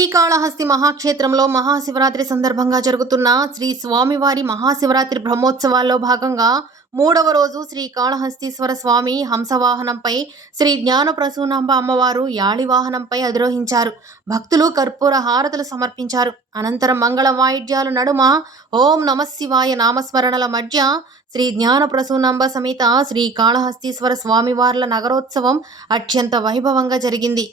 శ్రీకాళహస్తి మహాక్షేత్రంలో మహాశివరాత్రి సందర్భంగా జరుగుతున్న శ్రీ స్వామివారి మహాశివరాత్రి బ్రహ్మోత్సవాల్లో భాగంగా 3వ రోజు శ్రీకాళహస్తీశ్వర స్వామి హంసవాహనంపై, శ్రీ జ్ఞానప్రసూనాంబ అమ్మవారు యాళివాహనంపై అధిరోహించారు. భక్తులు కర్పూర హారతులు సమర్పించారు. అనంతరం మంగళ వాయిద్యాల నడుమ ఓం నమఃశివాయ నామస్మరణల మధ్య శ్రీ జ్ఞానప్రసూనాంబ సమేత శ్రీకాళహస్తీశ్వర స్వామివార్ల నగరోత్సవం అత్యంత వైభవంగా జరిగింది.